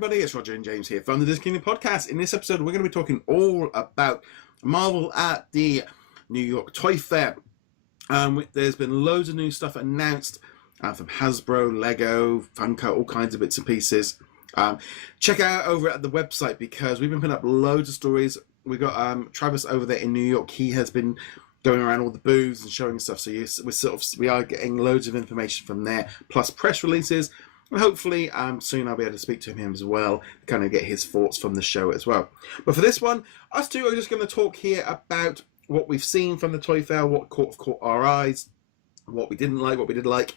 Everybody, it's Roger and James here from the DisKingdom Podcast. In this episode, we're going to be talking all about Marvel at the New York Toy Fair. There's been loads of new stuff announced from Hasbro, Lego, Funko, all kinds of bits and pieces. Check out over at the website because we've been putting up loads of stories. We've got Travis over there in New York. He has been going around all the booths and showing stuff. So we are getting loads of information from there, plus press releases. And hopefully soon I'll be able to speak to him as well, kind of get his thoughts from the show as well. But for this one, us two are just going to talk here about what we've seen from the Toy Fair, what caught our eyes, what we didn't like, what we did like.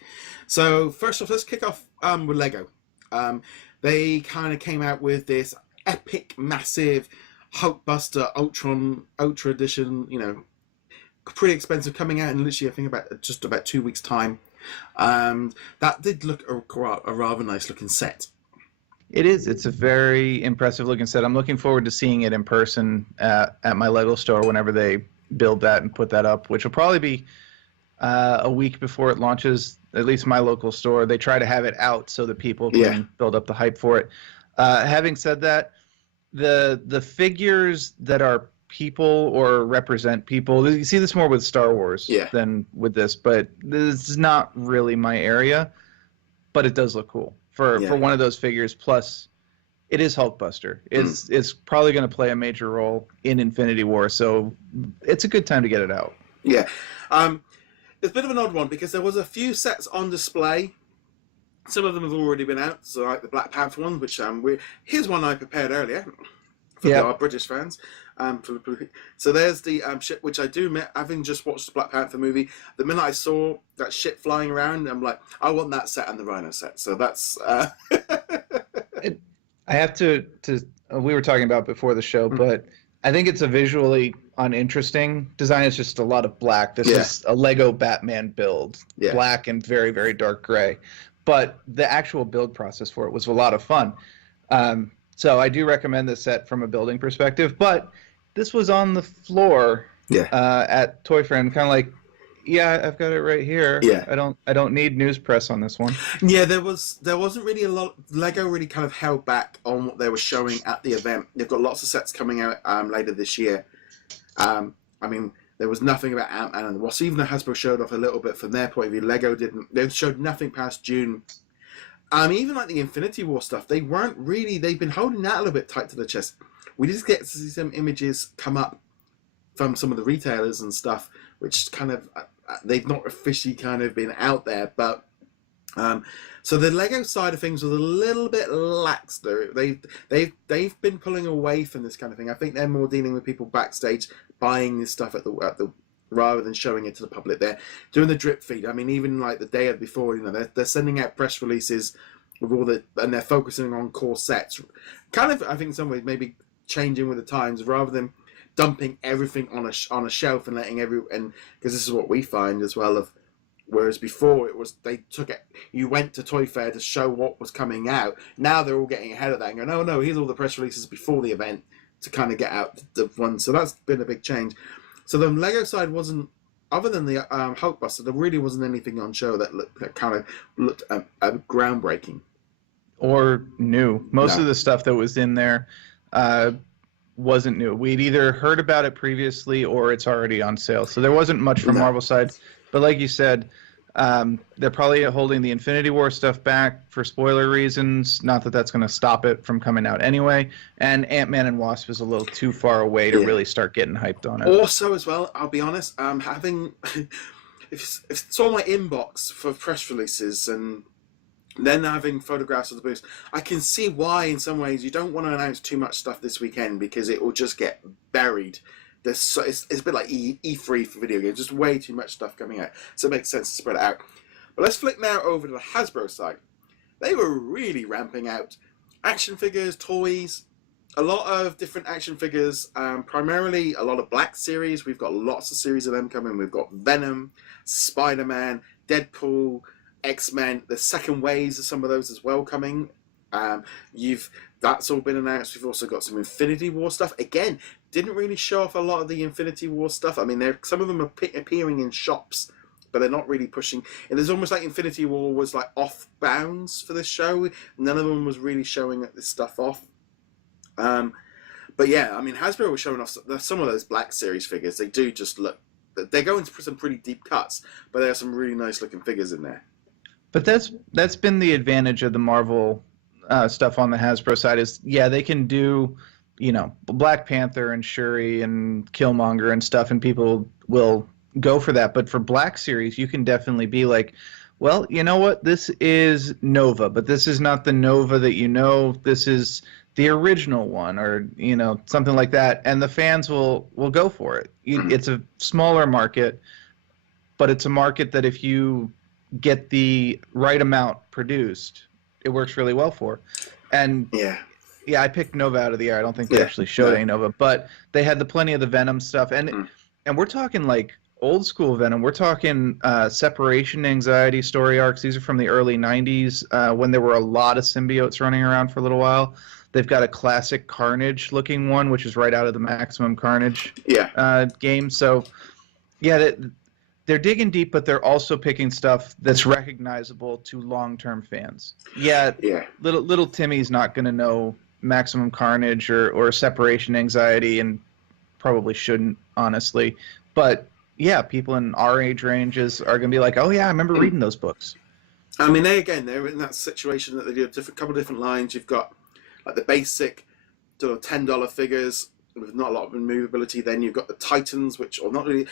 So first off, let's kick off with Lego. They kind of came out with this epic, massive Hulkbuster Ultra Edition, pretty expensive, coming out in literally, I think, about 2 weeks' time. That did look a rather nice looking set. It is. It's a very impressive looking set. I'm looking forward to seeing it in person at my Lego store whenever they build that and put that up, which will probably be a week before it launches, at least my local store. They try to have it out so that people can build up the hype for it. Having said that, the figures that are people or represent people, you see this more with Star Wars than with this, but this is not really my area, but it does look cool for one of those figures. Plus it is Hulkbuster. It's probably going to play a major role in Infinity War, so it's a good time to get it out. It's a bit of an odd one because there was a few sets on display. Some of them have already been out, so like the Black Panther one, which here's one I prepared earlier for our British fans. So there's the ship, which I do admit, having just watched the Black Panther movie, the minute I saw that ship flying around, I'm like, I want that set and the Rhino set. So that's... I have to we were talking about before the show, but I think it's a visually uninteresting design. It's just a lot of black. This is a Lego Batman build. Black and very, very dark gray. But the actual build process for it was a lot of fun. So I do recommend this set from a building perspective, but this was on the floor at Toy Fair, and kind of like, I've got it right here. I don't need news press on this one. There wasn't really a lot. Lego really kind of held back on what they were showing at the event. They've got lots of sets coming out later this year. There was nothing about Ant-Man and the Wasp. Even though Hasbro showed off a little bit from their point of view, Lego didn't. They showed nothing past June. Even like the Infinity War stuff, they've been holding that a little bit tight to the chest. We just get to see some images come up from some of the retailers and stuff, which kind of, they've not officially kind of been out there, but, so the Lego side of things was a little bit lax there. They've been pulling away from this kind of thing. I think they're more dealing with people backstage buying this stuff at the rather than showing it to the public. They're doing the drip feed. Even like the day before, they're sending out press releases with and they're focusing on core sets. Kind of, I think in some ways maybe changing with the times rather than dumping everything on a shelf and letting because this is what we find as well whereas before it was you went to Toy Fair to show what was coming out. Now they're all getting ahead of that and going, oh no, here's all the press releases before the event to kind of get out the one. So that's been a big change. So the Lego side wasn't, other than the Hulkbuster, there really wasn't anything on show that looked groundbreaking or new. Most of the stuff that was in there wasn't new. We'd either heard about it previously or it's already on sale. So there wasn't much from Marvel side. But like you said, they're probably holding the Infinity War stuff back for spoiler reasons. Not that that's going to stop it from coming out anyway. And Ant-Man and Wasp is a little too far away to really start getting hyped on it. Also, as well, I'll be honest, having if it's on my inbox for press releases and then having photographs of the booths, I can see why in some ways you don't want to announce too much stuff this weekend because it will just get buried. It's a bit like E3 for video games, just way too much stuff coming out. So it makes sense to spread it out. But let's flick now over to the Hasbro side. They were really ramping out action figures, toys, a lot of different action figures, primarily a lot of Black series. We've got lots of series of them coming. We've got Venom, Spider-Man, Deadpool, X-Men. The second waves of some of those as well coming. That's all been announced. We've also got some Infinity War stuff. Again, didn't really show off a lot of the Infinity War stuff. Some of them are appearing in shops, but they're not really pushing. And there's almost like Infinity War was like off bounds for this show. None of them was really showing this stuff off. But yeah, I mean, Hasbro was showing off some of those Black Series figures. They do just look. They're going to some pretty deep cuts, but there are some really nice looking figures in there. But that's been the advantage of the Marvel stuff on the Hasbro side is, yeah, they can do, you know, Black Panther and Shuri and Killmonger and stuff, and people will go for that. But for Black Series, you can definitely be like, well, you know what? This is Nova, but this is not the Nova that you know. This is the original one, or, you know, something like that. And the fans will go for it. It's a smaller market, but it's a market that if you get the right amount produced, it works really well for. And yeah, I picked Nova out of the air. I don't think they actually showed any Nova, but they had plenty of the Venom stuff. And we're talking like old school Venom. We're talking separation anxiety story arcs. These are from the early 90s when there were a lot of symbiotes running around for a little while. They've got a classic Carnage looking one, which is right out of the Maximum Carnage game. So yeah, they're digging deep, but they're also picking stuff that's recognizable to long-term fans. Yeah. Little Timmy's not going to know Maximum Carnage or Separation Anxiety, and probably shouldn't, honestly. But yeah, people in our age ranges are going to be like, oh yeah, I remember reading those books. I mean, they're in that situation that they do a couple of different lines. You've got like the basic sort of $10 figures with not a lot of movability. Then you've got the Titans, which are not really.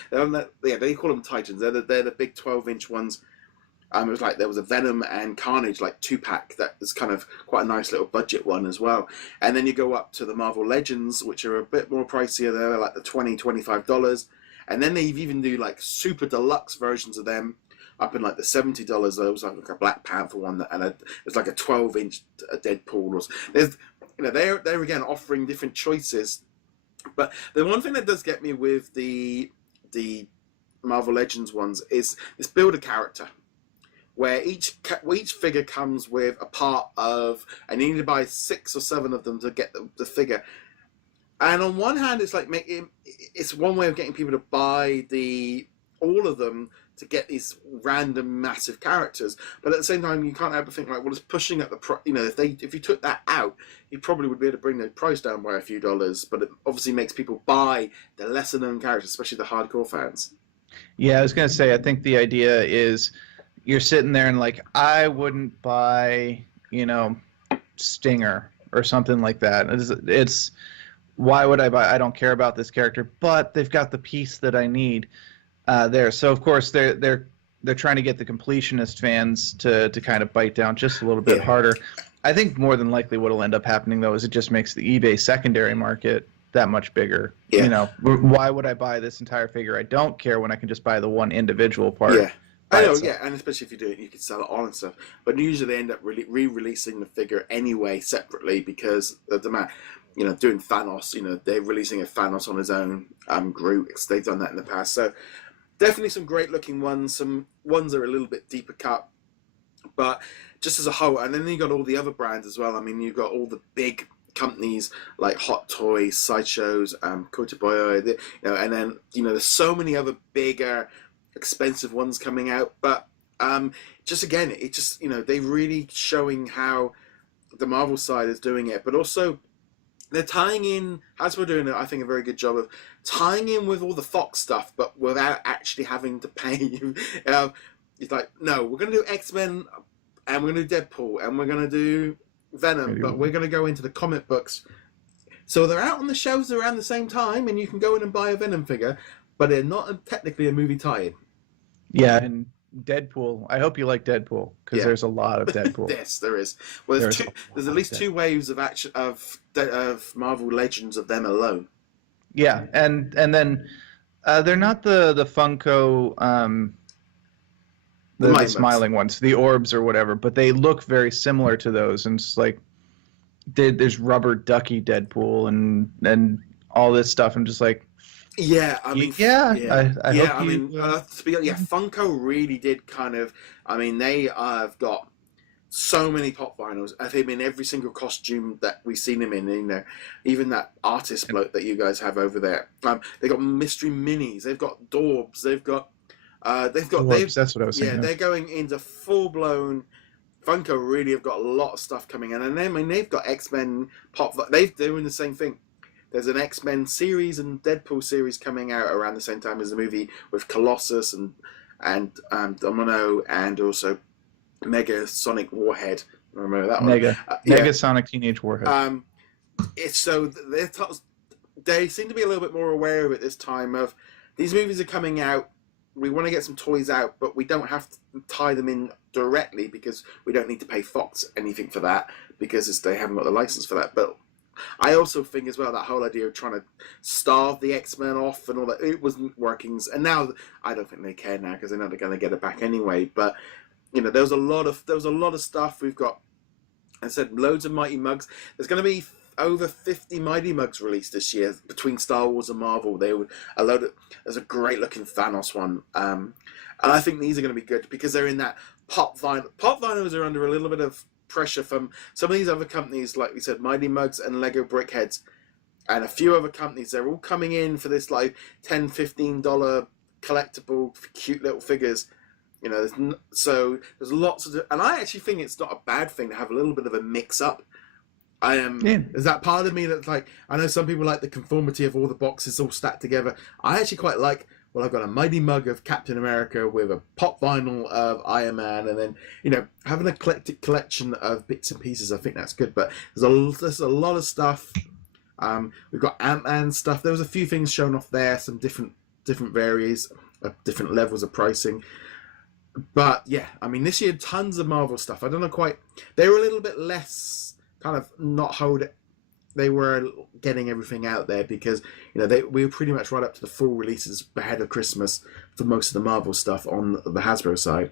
They call them Titans. They're the big 12-inch ones. It was like there was a Venom and Carnage like 2-pack that was kind of quite a nice little budget one as well. And then you go up to the Marvel Legends, which are a bit more pricier. They're like the $20-$25. And then they even do like super deluxe versions of them up in like the $70. There was like a Black Panther one, and it's like a 12-inch Deadpool. There's, you know, they're again offering different choices. But the one thing that does get me with the Marvel Legends ones is this build a character, where each figure comes with a part of, and you need to buy 6 or 7 of them to get the figure. And on one hand, it's like it's one way of getting people to buy all of them to get these random massive characters. But at the same time, you can't help but think like, well, it's pushing up the you know, if you took that out, you probably would be able to bring the price down by a few dollars. But it obviously makes people buy the lesser known characters, especially the hardcore fans. Yeah, I was gonna say, I think the idea is you're sitting there and like, I wouldn't buy, you know, Stinger or something like that. It's why would I buy? I don't care about this character, but they've got the piece that I need there. So of course they're trying to get the completionist fans to kind of bite down just a little bit harder. I think more than likely what will end up happening though is it just makes the eBay secondary market that much bigger. Yeah. You know, why would I buy this entire figure? I don't care when I can just buy the one individual part. Yeah. I know, yeah, and especially if you do it, you can sell it on and stuff. But usually they end up re-releasing the figure anyway separately because of the man. You know, doing Thanos, you know, they're releasing a Thanos on his own Groot. They've done that in the past. So definitely some great looking ones. Some ones are a little bit deeper cut. But just as a whole, and then you got all the other brands as well. I mean, you've got all the big companies like Hot Toys, Sideshows, Kotobukiya, you know, and then, you know, there's so many other bigger, expensive ones coming out. But just again, it just, you know, they're really showing how the Marvel side is doing it. But also, they're tying in, Hasbro doing, I think, a very good job of tying in with all the Fox stuff, but without actually having to pay you. It's like, no, we're going to do X-Men, and we're going to do Deadpool, and we're going to do Venom, but we're going to go into the comic books. So they're out on the shelves around the same time, and you can go in and buy a Venom figure, but they're not technically a movie tie-in. Yeah, and Deadpool. I hope you like Deadpool because there's a lot of Deadpool. Yes, there is. Well, there's at least 2 waves of action of Marvel Legends of them alone. Yeah, and then they're not the Funko the smiling ones, the orbs or whatever, but they look very similar to those. And it's like there's rubber ducky Deadpool and all this stuff. I'm just like. Yeah, I mean, Funko really did kind of. I mean, they have got so many pop vinyls. I think in every single costume that we've seen him in. You know, even that artist bloke that you guys have over there. They got mystery minis. They've got Dorbs. They've got That's what I was yeah, thinking. they're going into full blown. Funko really have got a lot of stuff coming in, and they've got X-Men pop. They're doing the same thing. There's an X-Men series and Deadpool series coming out around the same time as the movie with Colossus and Domino and also Mega Sonic Warhead. Remember that one? Mega Sonic Teenage Warhead. It's so they seem to be a little bit more aware of it this time. Of these movies are coming out. We want to get some toys out, but we don't have to tie them in directly because we don't need to pay Fox anything for that because they haven't got the license for that. But I also think as well that whole idea of trying to starve the X-Men off and all that, it wasn't working. And now I don't think they care now because they know they're going to get it back anyway. But there was a lot of stuff. We've got, I said, loads of Mighty Mugs. There's going to be over 50 Mighty Mugs released this year between Star Wars and Marvel. There's a great looking Thanos one, and I think these are going to be good because they're in that pop vinyl. Pop vinyls are under a little bit of pressure from some of these other companies, like we said, Mighty Mugs and Lego Brickheads, and a few other companies. They're all coming in for this like $10-15 collectible cute little figures. So there's lots of, and I actually think it's not a bad thing to have a little bit of a mix up. Is that part of me that's like, I know some people like the conformity of all the boxes all stacked together. I actually quite like, I've got a Mighty Mug of Captain America with a pop vinyl of Iron Man, and then, having an eclectic collection of bits and pieces, I think that's good. But there's a lot of stuff. We've got Ant-Man stuff. There was a few things shown off there, some different varies, different levels of pricing. But yeah, I mean, this year, tons of Marvel stuff. I don't know quite, they were a little bit less kind of not hold it. They were getting everything out there because we were pretty much right up to the full releases ahead of Christmas for most of the Marvel stuff on the Hasbro side.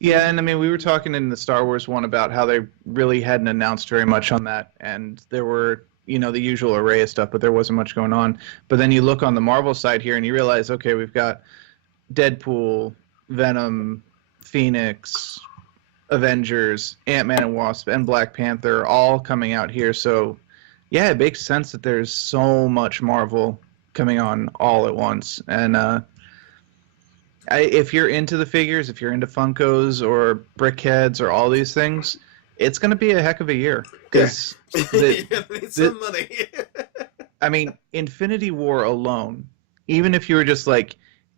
Yeah, and I mean, we were talking in the Star Wars one about how they really hadn't announced very much on that, and there were the usual array of stuff, but there wasn't much going on. But then you look on the Marvel side here and you realize, okay, we've got Deadpool, Venom, Phoenix, Avengers, Ant-Man and Wasp, and Black Panther all coming out here. So, yeah, it makes sense that there's so much Marvel coming on all at once. And if you're into the figures, if you're into Funkos or Brickheads or all these things, it's going to be a heck of a year. Because need some money. I mean, Infinity War alone, even if you were just like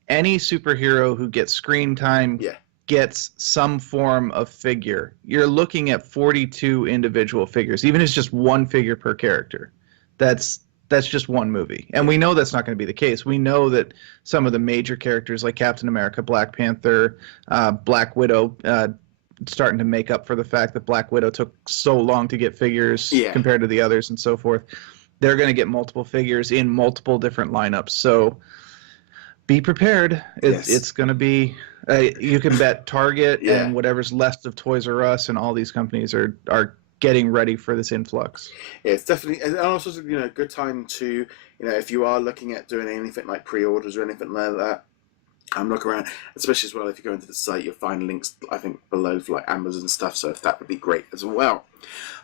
any superhero who gets screen time, gets some form of figure, you're looking at 42 individual figures, even if it's just one figure per character. That's just one movie. And we know that's not going to be the case. We know that some of the major characters like Captain America, Black Panther, Black Widow, starting to make up for the fact that Black Widow took so long to get figures compared to the others and so forth. They're going to get multiple figures in multiple different lineups. So be prepared. It's going to be... you can bet Target and whatever's left of Toys R Us and all these companies are getting ready for this influx. Yeah, it's definitely, and also a good time to if you are looking at doing anything like pre-orders or anything like that. Look around, especially as well if you go into the site, you'll find links I think below for like Amazon stuff. So that would be great as well.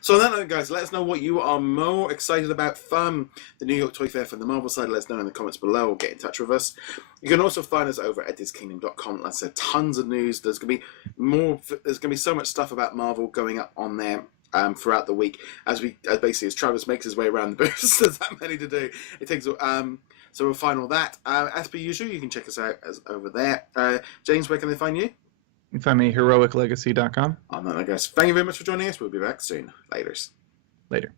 So on that note, guys, let us know what you are more excited about from the New York Toy Fair from the Marvel side. Let us know in the comments below or get in touch with us. You can also find us over at DisKingdom.com. Like I said, tons of news. There's gonna be more. There's gonna be so much stuff about Marvel going up on there. Throughout the week, as Travis makes his way around the booth. There's that many to do. It takes. So we'll find all that. As per usual, you can check us out over there. James, where can they find you? You can find me at heroiclegacy.com. On that, I guess. Thank you very much for joining us. We'll be back soon. Later.